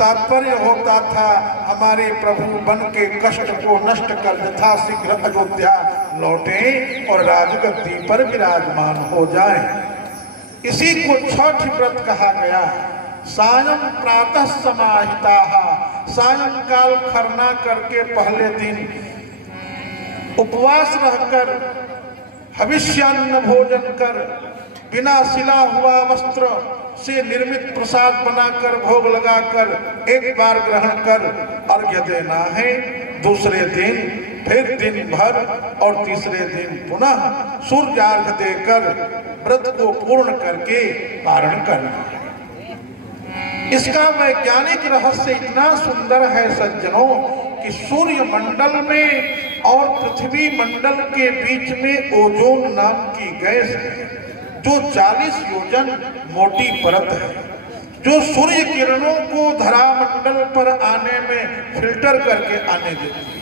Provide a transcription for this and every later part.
तात्पर्य होता था हमारे प्रभु बन के कष्ट को नष्ट कर यथा शीघ्र अयोध्या लौटे और राजगद्दी पर विराजमान हो जाएं। इसी को छठ व्रत कहा गया। सायं प्रातः समाहिता, सायंकाल खरना करके पहले दिन उपवास रहकर हविष्यान्न भोजन कर बिना सिला हुआ वस्त्र से निर्मित प्रसाद बनाकर भोग लगाकर एक बार ग्रहण कर अर्घ्य देना है। दूसरे दिन फिर दिन भर और तीसरे दिन पुनः सूर्यार्घ्य देकर व्रत को पूर्ण करके पारण करना है। इसका वैज्ञानिक रहस्य इतना सुंदर है सज्जनों कि सूर्य मंडल में और पृथ्वी मंडल के बीच में ओजोन नाम की गैस है जो 40 योजन मोटी परत है, जो सूर्य किरणों को धरामंडल पर आने में फिल्टर करके आने देती है।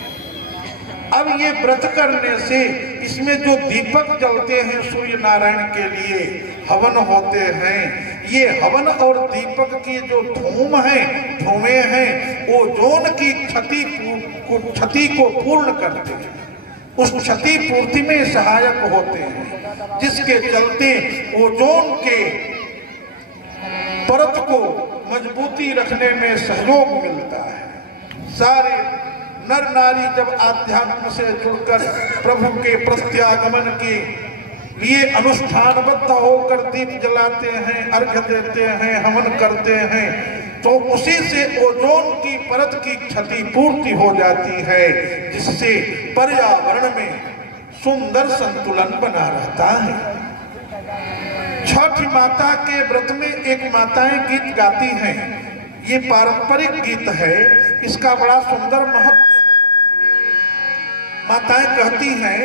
अब ये व्रत करने से इसमें जो दीपक जलते हैं सूर्य नारायण के लिए हवन होते हैं, ये हवन और दीपक की जो धुएं हैं ओजोन की क्षति को पूर्ण करते हैं, उस क्षति पूर्ति में सहायक होते हैं, जिसके चलते ओजोन के परत को मजबूती रखने में सहयोग मिलता है। सारे नर नारी जब आध्यात्म से जुड़कर प्रभु के प्रत्यागमन के लिए अनुष्ठानबद्ध होकर दीप जलाते हैं, अर्घ्य देते हैं, हवन करते हैं, तो उसी से ओजोन की परत की क्षति पूर्ति हो जाती है, जिससे पर्यावरण में सुंदर संतुलन बना रहता है। छठ माता के व्रत में एक माताएं गीत गाती हैं। ये पारंपरिक गीत है, इसका बड़ा सुंदर महत्व। माताएं कहती हैं,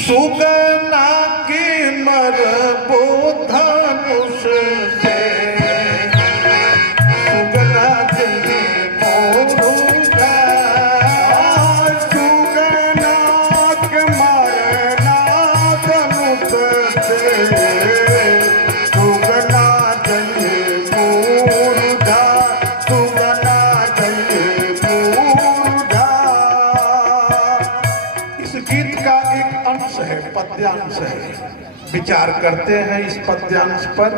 सुगना के मरबो धनुष से सुगना जल्दी मोरुगा, सुगना के मरना धनुष से सुगना जल्दी मोरुगा, सुगना जल्दी मोरुगा। इस गीत का एक अंश है, पद्यांश है। विचार करते हैं इस पद्यांश पर।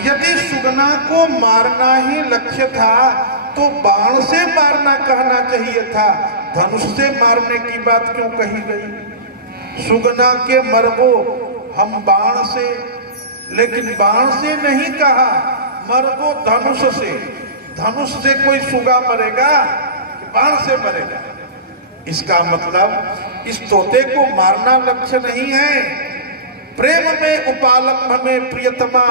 यदि सुगना को मारना ही लक्ष्य था तो बाण से मारना कहना चाहिए था, धनुष से मारने की बात क्यों कही गई? सुगना के मरबो हम बाण से, लेकिन बाण से नहीं कहा, मरबो धनुष से। धनुष से कोई सुगा मरेगा, बाण से मरेगा। इसका मतलब इस तोते को मारना लक्ष्य नहीं है। प्रेम में उपालंभ में प्रियतमा,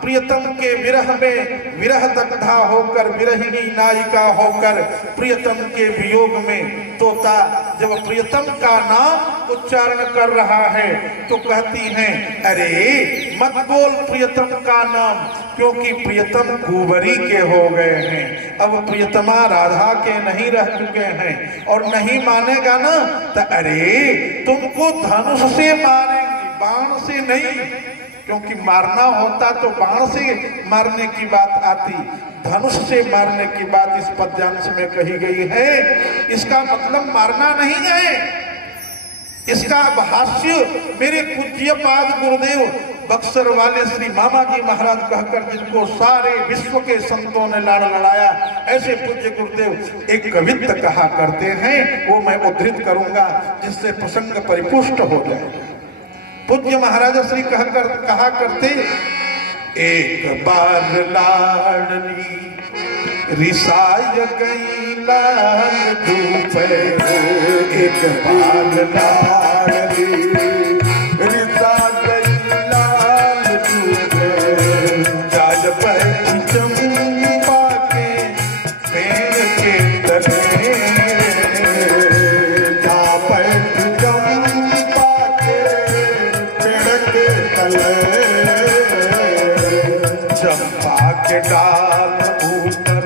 प्रियतम के विरह में विरह दग्धा होकर, विरहिणी नायिका होकर प्रियतम के वियोग में तोता जब प्रियतम का नाम उच्चारण कर रहा है तो कहती हैं, अरे मत बोल प्रियतम का नाम, क्योंकि प्रियतम कुंवरी के हो गए हैं, अब प्रियतमा राधा के नहीं रह चुके हैं, और नहीं मानेगा ना तो अरे तुमको धनुष से मारेंगे, बाण से नहीं। क्योंकि मारना होता तो बाण से मारने की बात आती, धनुष से मारने की बात इस पद्यांश में कही गई है। इसका मतलब मारना नहीं है। इसका भाष्य मेरे पूज्यपाद गुरुदेव बक्सर वाले श्री मामा जी महाराज कहकर, जिनको सारे विश्व के संतों ने लाड़ लड़ाया, ऐसे पूज्य गुरुदेव एक कवित्त कहा करते हैं, वो मैं उद्धृत करूंगा जिससे प्रसंग परिपुष्ट हो जाए। पूज्य महाराज श्री कहा करते, एक बार लाडली रिसाय गई लाल धूप, एक बार लाडली रिसा गई लाल धूप, जाल पर चंपा के पेड़ के तले, जा पर चंपा के पेड़ के तले, चंपा के डाल ऊपर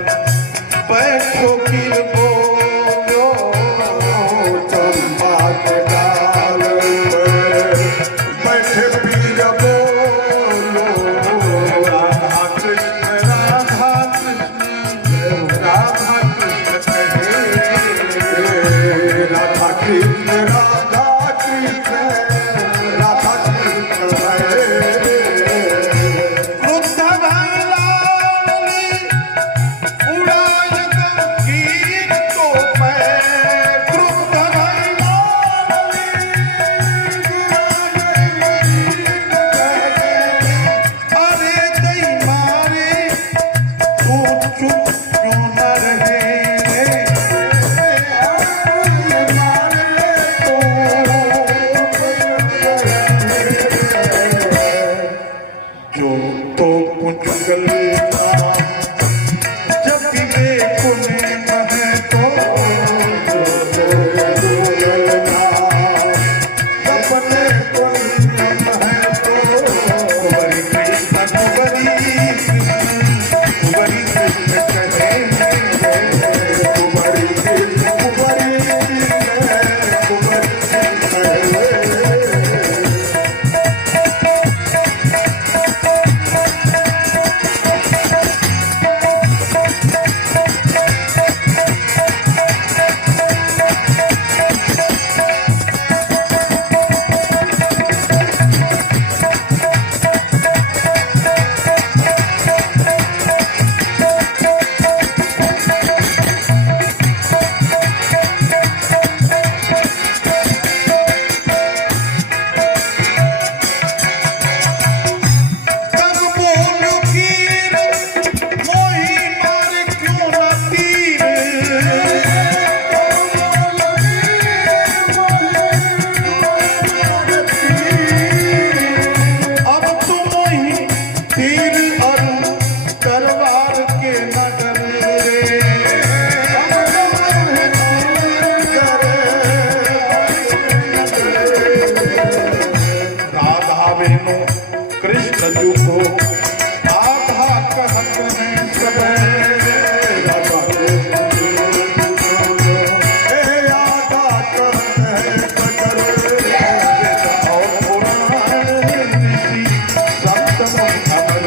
बैठो गिर बोलो, चंपा के डाल पर बैठे पीर बोलो, राधा जुगलना जब भी वे पुण्य कहे तो जुगलना अपने पुण्य कहे तो हरि कृष्ण कुंवरी कृष्ण कहे कुंवरी कुंवरी तब बोलो कीर मोही मार क्यों न तीर अब तुम ही तीर और तलवार के न डरे राधा वेणु कृष्ण जी को आधा कहत हैं सब और पुराण ऋषि सप्तम अमर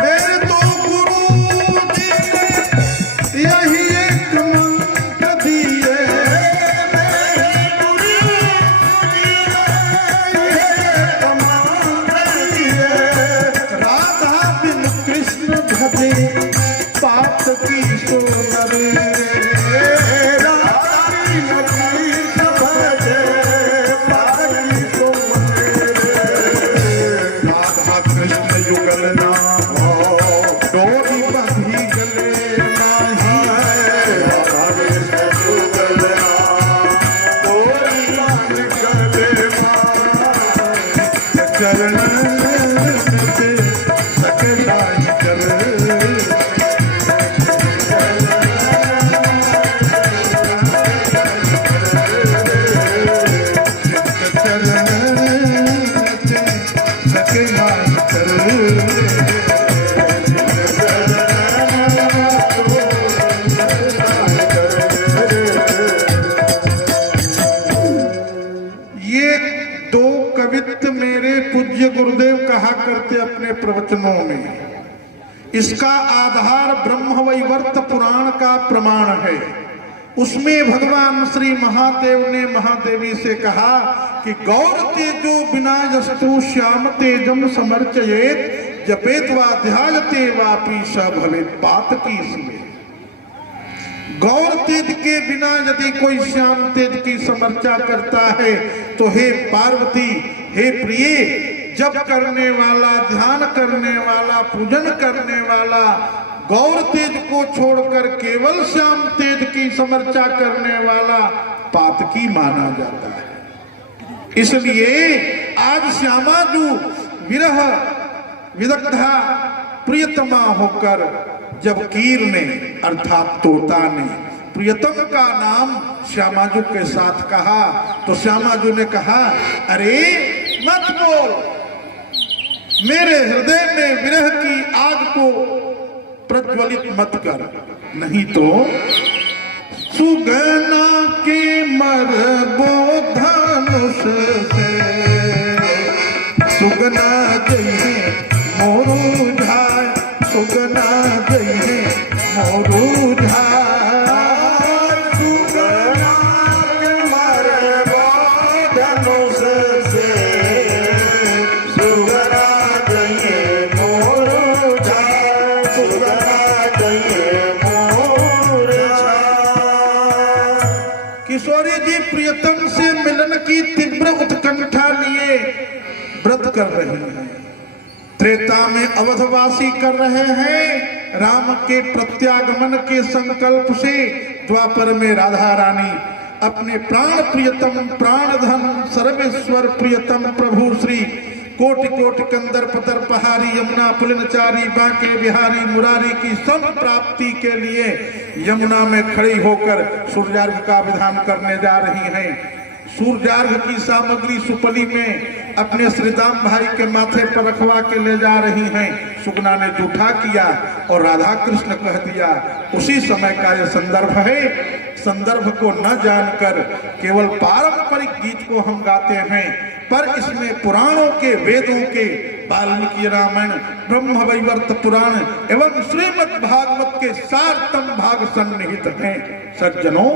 मेरे तो गुरु जी ने यही एक मंत्र दिए राधा बिन कृष्ण भजे पाप की सोनर राधा कृष्ण युगलना डोरी बंधी गले माही चरण से सकलाई कर ये दो कवित्व मेरे पूज्य गुरुदेव कहा करते अपने प्रवचनों में। इसका आधार ब्रह्म वैवर्त पुराण का प्रमाण है। उसमें भगवान श्री महादेव ने महादेवी से कहा कि गौर तेजो बिना जस्तु श्याम तेजम समर्चयेत जपेत वा ध्यायते वापी स भवेत बात की इसमें। गौर तेज के बिना यदि कोई श्याम तेज की समर्चा करता है तो हे पार्वती, हे प्रिय, जप करने वाला, ध्यान करने वाला, पूजन करने वाला गौर तेज को छोड़कर केवल श्याम तेज की समर्चा करने वाला पातकी माना जाता है। इसलिए आज श्यामाजू विरह विदग्धा प्रियतमा होकर जब कीर ने अर्थात तोता ने प्रियतम का नाम श्यामाजू के साथ कहा तो श्यामाजू ने कहा, अरे मत बोल, मेरे हृदय में विरह की आग को प्रज्वलित मत कर, नहीं तो सुगना के मरबो धनुष से सुगना गई है मोरू झाय, सुगना गई है मोरू झाय। सुगना के मरबा धनुष से, सुगना गई मोरू झाय, सुगना गई मोरू झाय। किशोरी जी प्रियतम से मिलन की तीव्र उत्कंठा लिए व्रत कर रही हैं। त्रेता में अवधवासी कर रहे हैं राम के प्रत्यागमन के संकल्प से। द्वापर में राधा रानी अपने प्राण प्रियतम प्राण धन सर्वेश्वर प्रियतम प्रभु श्री कोटि कोटि कंदर पतर पहारी यमुना पुलिनचारी बांके बिहारी मुरारी की सम प्राप्ति के लिए यमुना में खड़ी होकर सूर्यार्घ का विधान करने जा रही हैं। सूर्यार्घ की सामग्री सुपली में अपने श्रीदाम भाई के माथे पर रखवा के ले जा रही हैं। सुगना ने जूठा किया और राधा कृष्ण कह दिया। उसी समय का यह संदर्भ है। संदर्भ को न जानकर केवल पारंपरिक गीत को हम गाते हैं, पर इसमें पुराणों के वेदों के वाल्मीकि रामायण ब्रह्म वैवर्त पुराण एवं श्रीमद् भागवत के सारतम भाग सन्निहित हैं। सज्जनों,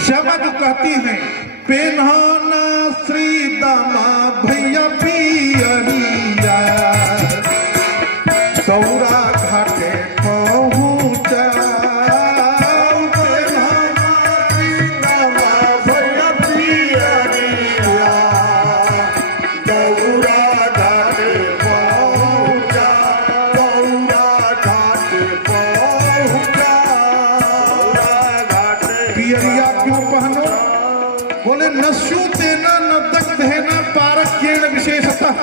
श्यामा जो कहती हैं पेन्हाना श्री दामा भैया पियरिया, दौरा घाटे पहुँचा। पेन्हाना श्री दामा भैया पियरिया, दौरा घाटे पहुँचा, दौरा घाटे पहुँचा, दौरा घाटे। पियरिया क्यों पहनो? बोले नस्यु तेना न दग्धेना पारक्येन विशेषतः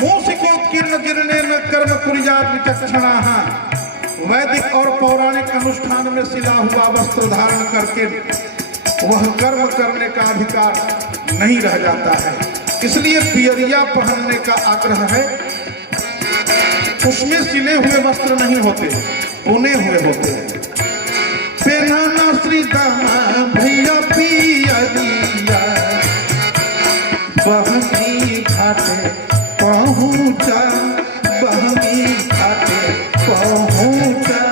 मूसिकोत्कीर्ण गिरने न कर्म कुर्यात् विचक्षणाः। वैदिक और पौराणिक अनुष्ठान में सिला हुआ वस्त्र धारण करके वह कर्म करने का अधिकार नहीं रह जाता है, इसलिए पियरिया पहनने का आग्रह है। उसमें सिले हुए वस्त्र नहीं होते, बुने हुए होते हैं। पेन्हाना श्री दामा भैया पियरिया, बहनी घाटे पहुँचा, बहनी घाटे पहुँचा।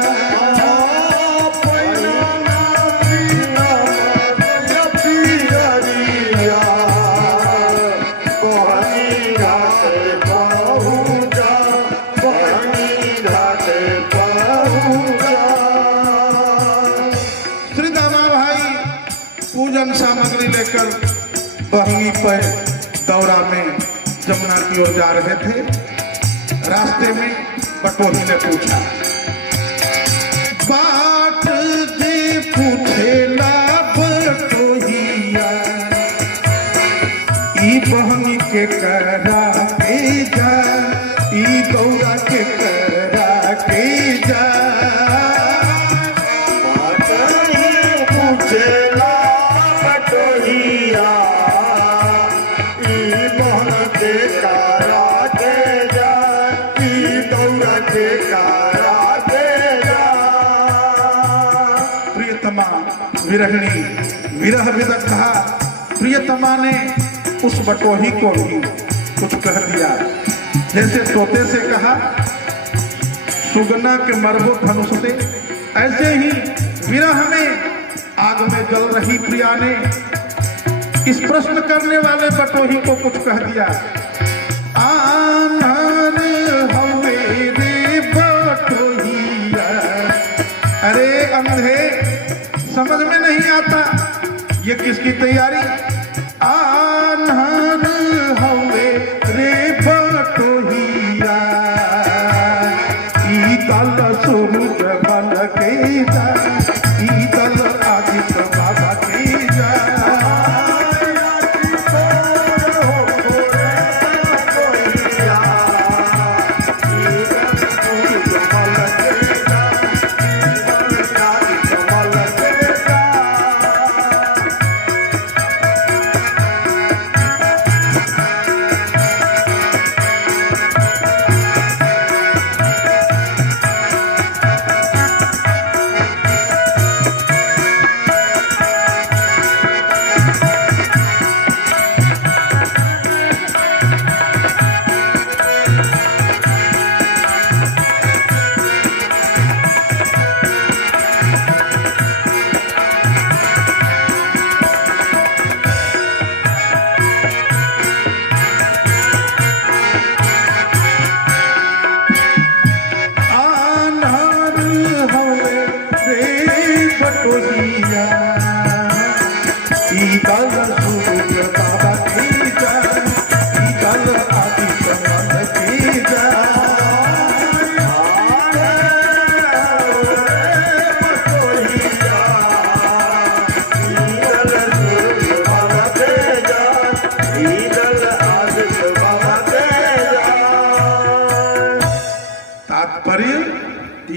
पेन्हाना श्री दामा भैया पियरिया, बहनी घाटे पहुँचा, बहनी घाटे पहुँचा। श्री दामा भाई पूजन सामग्री लेकर बहनी पर दौरा में जमुना की ओर जा रहे थे। रास्ते में बटोही ने पूछा, बाट जे पूछेला बटोहिया, ई बहनी के करा के जा, ई दौरा के करा के जा। पूछेला बटोहिया, ई बहन के कारा के जा, ई दौरा के कारा के जा। प्रियतमा विरहिणी विरह विदग्धा प्रियतमा ने उस बटोही को भी कुछ कह दिया। जैसे तोते से कहा सुगना के मरबो धनुष से, ऐसे ही विरह में आग में जल रही प्रिया ने इस प्रश्न करने वाले बटोही को कुछ कह दिया। आनर हवे रे बटोहिया, अरे अंधे समझ में नहीं आता ये किसकी तैयारी। आनर हवे रे बटोहिया, ई दल सूरज बल के जा, ई दल आदित्य बाबा के जा।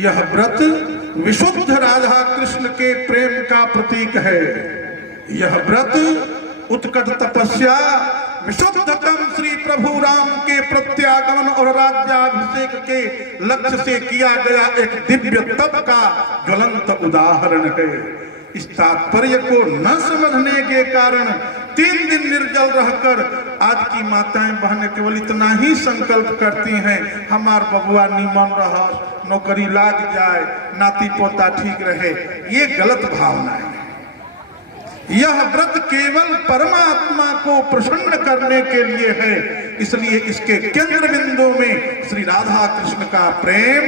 यह व्रत विशुद्ध राधा कृष्ण के प्रेम का प्रतीक है। यह व्रत उत्कट तपस्या विशुद्धतम श्री प्रभु राम के प्रत्यागमन और राज्याभिषेक के लक्ष्य से किया गया एक दिव्य तप का ज्वलंत उदाहरण है। इस तात्पर्य को न समझने के कारण 3 दिन निर्जल रहकर आज की माताएं बहनें केवल इतना ही संकल्प करती हैं, हमार बबुआ निमन रहा, नौकरी लाग जाए, नाती पोता ठीक रहे। ये गलत भावना है। यह व्रत केवल परमात्मा को प्रसन्न करने के लिए है, इसलिए इसके केंद्र बिंदु में श्री राधा कृष्ण का प्रेम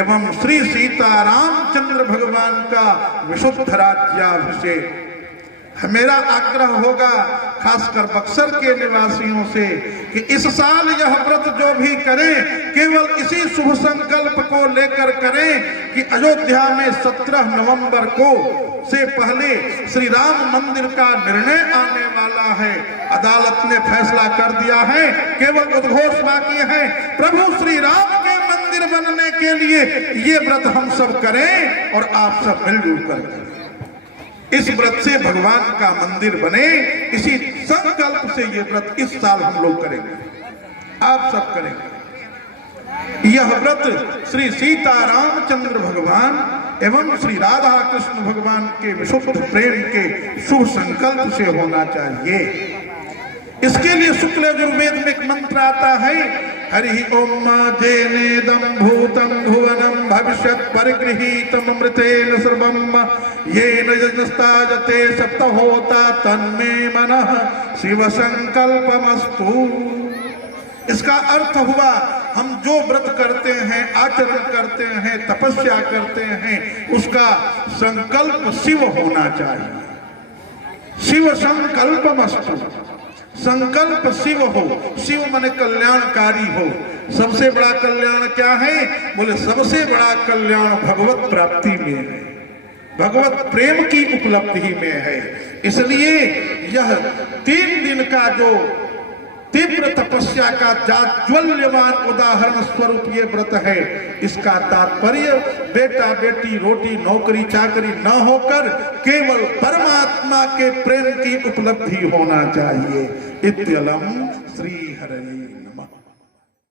एवं श्री सीता रामचंद्र भगवान का विशुद्ध राज्याभिषेक। मेरा आग्रह होगा खासकर बक्सर के निवासियों से कि इस साल यह व्रत जो भी करें केवल इसी शुभ संकल्प को लेकर करें कि अयोध्या में 17 नवंबर को से पहले श्री राम मंदिर का निर्णय आने वाला है। अदालत ने फैसला कर दिया है, केवल उद्घोष बाकी है। प्रभु श्री राम के मंदिर बनने के लिए ये व्रत हम सब करें और आप सब मिलजुल कर करें। इस व्रत से भगवान का मंदिर बने, इसी संकल्प से ये व्रत इस साल हम लोग करेंगे, आप सब करेंगे। यह व्रत श्री सीता रामचंद्र भगवान एवं श्री राधा कृष्ण भगवान के विशुद्ध प्रेम के शुभ संकल्प से होना चाहिए। इसके लिए शुक्ल यजुर्वेद में एक मंत्र आता है, हरि ओम जेनेदम भूतम भुवनम भविष्यत् परिगृहीतम अमृतेन सर्वम येन यजस्ताजते सप्त होता तन्मे मनः शिव संकल्पमस्तु। इसका अर्थ हुआ हम जो व्रत करते हैं, आचरण करते हैं, तपस्या करते हैं, उसका संकल्प शिव होना चाहिए। शिव संकल्पमस्तु, संकल्प शिव हो। शिव माने कल्याणकारी हो। सबसे बड़ा कल्याण क्या है? बोले सबसे बड़ा कल्याण भगवत प्राप्ति में है, भगवत प्रेम की उपलब्धि में है। इसलिए यह 3 दिन का जो तीव्र तपस्या का जाज्वल्यमान उदाहरण स्वरूप ये व्रत है, इसका तात्पर्य बेटा बेटी रोटी नौकरी चाकरी न होकर केवल परमात्मा के प्रेम की उपलब्धि होना चाहिए। इत्यलम श्री हरि नमः।